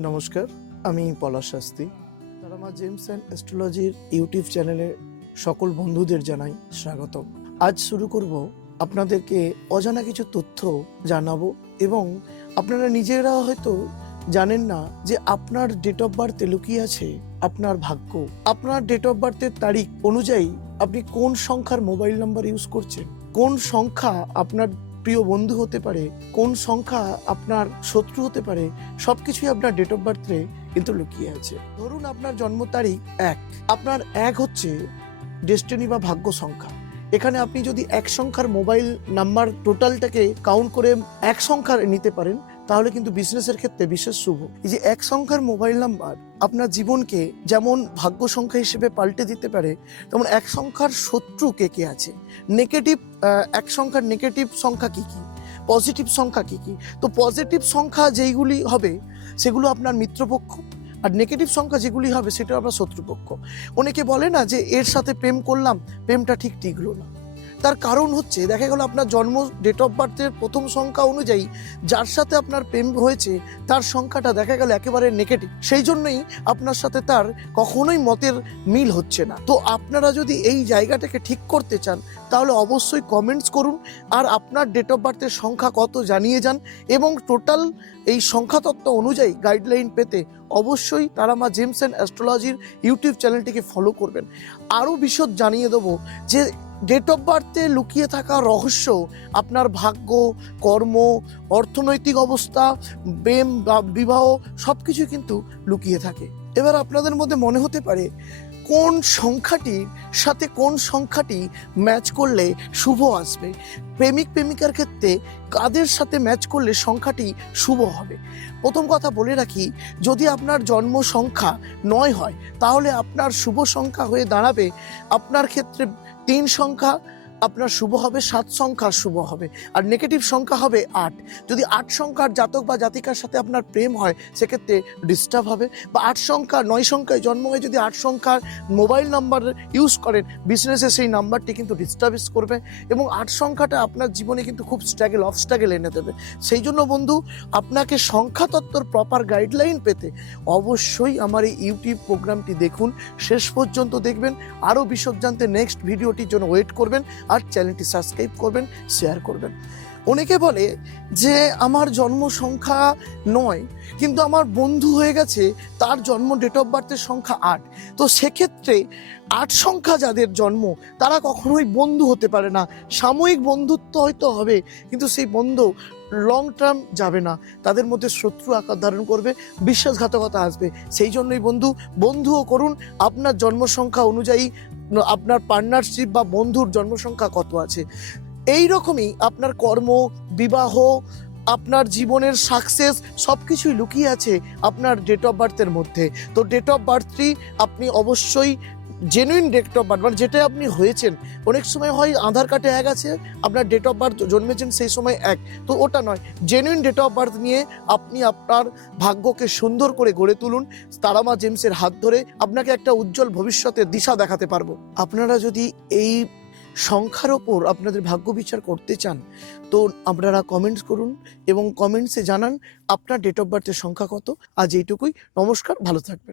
নমস্কার, আমি Palash Shastri Tarama gems and অ্যাস্ট্রোলজির ইউটিউব চ্যানেলে সকল বন্ধুদের জানাই স্বাগতম। আজ শুরু করব আপনাদেরকে অজানা কিছু তথ্য জানাব এবং আপনারা নিজেরা হয়তো জানেন না যে আপনার ডেট অফ বার্থে লুকিয়ে আছে আপনার ভাগ্য। আপনার ডেট অফ বার্থের তারিখ অনুযায়ী আপনি কোন সংখ্যার মোবাইল নাম্বার ইউজ করছেন? কোন সংখ্যা আপনার প্রিয় বন্ধু হতে পারে, কোন সংখ্যা আপনার শত্রু হতে পারে, সবকিছুই আপনার ডেট অফ বার্থে কিন্তু লুকিয়ে আছে। ধরুন আপনার জন্ম তারিখ এক, আপনার এক হচ্ছে ডেস্টিনি বা ভাগ্য সংখ্যা। এখানে আপনি যদি এক সংখ্যার মোবাইল নাম্বার টোটালটাকে কাউন্ট করে এক সংখ্যার নিতে পারেন তাহলে কিন্তু বিজনেসের ক্ষেত্রে বিশেষ শুভ। এই যে এক সংখ্যার মোবাইল নাম্বার আপনার জীবনকে যেমন ভাগ্য সংখ্যা হিসেবে পাল্টে দিতে পারে, তেমন এক সংখ্যার শত্রু কে কে আছে? নেগেটিভ এক সংখ্যার নেগেটিভ সংখ্যা কি কি? পজিটিভ সংখ্যা কি কি? তো পজিটিভ সংখ্যা যেইগুলি হবে, সেগুলো আপনার মিত্রপক্ষ, আর নেগেটিভ সংখ্যা যেগুলি হবে, সেটা আপনার শত্রুপক্ষ। অনেকে বলে না যে, এর সাথে প্রেম করলাম, প্রেমটা ঠিক টিকলো না। তার কারণ হচ্ছে, দেখা গেল আপনার জন্ম ডেট অফ বার্থের প্রথম সংখ্যা অনুযায়ী যার সাথে আপনার প্রেম হয়েছে, তার সংখ্যাটা দেখা গেল একেবারে নেগেটিভ সেই জন্যই আপনার সাথে তার কখনোই মতের মিল হচ্ছে না। তো আপনারা যদি এই জায়গাটাকে ঠিক করতে চান, তাহলে অবশ্যই কমেন্টস করুন আর আপনার ডেট অফ বার্থের সংখ্যা কত জানিয়ে যান এবং টোটাল এই সংখ্যাতত্ত্ব অনুযায়ী গাইডলাইন পেতে অবশ্যই তারা মা জেমস অ্যান্ড অ্যাস্ট্রোলজির ইউটিউব চ্যানেলটিকে ফলো করবেন। আরও বিশদ জানিয়ে দেবো যে ডেট অফ বার্থে লুকিয়ে থাকা রহস্য, আপনার ভাগ্য, কর্ম, অর্থনৈতিক অবস্থা, প্রেম, বা বিবাহ সব কিছু কিন্তু লুকিয়ে থাকে। এবার আপনাদের মধ্যে মনে হতে পারে, কোন সংখ্যাটির সাথে কোন সংখ্যাটি ম্যাচ করলে শুভ আসবে? প্রেমিক, প্রেমিকার ক্ষেত্রে কাদের সাথে ম্যাচ করলে সংখ্যাটি শুভ হবে? প্রথম কথা বলে রাখি, যদি আপনার জন্ম সংখ্যা নয় হয়, তাহলে আপনার শুভ সংখ্যা হয়ে দাঁড়াবে আপনার ক্ষেত্রে তিন সংখ্যা আপনার শুভ হবে, সাত সংখ্যা শুভ হবে, আর নেগেটিভ সংখ্যা হবে আট। যদি আট সংখ্যার জাতক বা জাতিকার সাথে আপনার প্রেম হয়, সেক্ষেত্রে ডিস্টার্ব হবে। বা আট সংখ্যা, নয় সংখ্যায় জন্ম হয়ে যদি আট সংখ্যার মোবাইল নাম্বার ইউজ করেন বিজনেসে সেই নাম্বারটি কিন্তু ডিস্টার্বেন্স করবে এবং আট সংখ্যাটা আপনার জীবনে কিন্তু খুব স্ট্রাগেল অফ স্ট্রাগেল এনে দেবে। সেই জন্য বন্ধু, আপনাকে সংখ্যা তত্ত্বর প্রপার গাইডলাইন পেতে অবশ্যই আমার এই ইউটিউব প্রোগ্রামটি দেখুন। শেষ পর্যন্ত দেখবেন। আরও বিশদ জানতে নেক্সট ভিডিওটির জন্য ওয়েট করবেন। আর চ্যানেলটি সাবস্ক্রাইব করবেন, শেয়ার করবেন। অনেকে বলে যে আমার জন্ম সংখ্যা নয়, কিন্তু আমার বন্ধু হয়ে গেছে, তার জন্ম ডেট অফ বার্থের সংখ্যা আট। তো সেক্ষেত্রে আট সংখ্যা যাদের জন্ম, তারা কখনোই বন্ধু হতে পারে না। সাময়িক বন্ধুত্ব হয়তো হবে, কিন্তু সেই বন্ধু লং টার্ম যাবে না। তাদের মধ্যে শত্রু আকার ধারণ করবে, বিশ্বাসঘাতকতা আসবে। সেই জন্যই বন্ধু, বন্ধুও করুন। আপনার জন্ম সংখ্যা অনুযায়ী আপনার পার্টনারশিপ বা বন্ধুর জন্মসংখ্যা কত আছে? এই রকমই আপনার কর্ম, বিবাহ, আপনার জীবনের সাকসেস সব কিছুই লুকিয়ে আছে আপনার ডেট অফ বার্থের মধ্যে। তো ডেট অফ বার্থটি আপনি অবশ্যই জেনুইন ডেট অফ বার্থ মানে যেটা আপনি হয়েছেন, অনেক সময় হয় আধার কার্ডে এক আছে, আপনার ডেট অফ বার্থ জন্মেছেন সেই সময় এক। তো ওটা নয় জেনুইন ডেট অফ বার্থ নিয়ে আপনি আপনার ভাগ্যকে সুন্দর করে গড়ে তুলুন, তারামা জেমসের হাত ধরে আপনাকে একটা উজ্জ্বল ভবিষ্যতের দিশা দেখাতে পারব। আপনারা যদি এই সংখ্যার ওপর আপনাদের ভাগ্য বিচার করতে চান, তো আপনারা কমেন্টস করুন এবং কমেন্টসে জানান আপনার ডেট অফ বার্থের সংখ্যা কত। আজ এইটুকুই, নমস্কার, ভালো থাকবেন।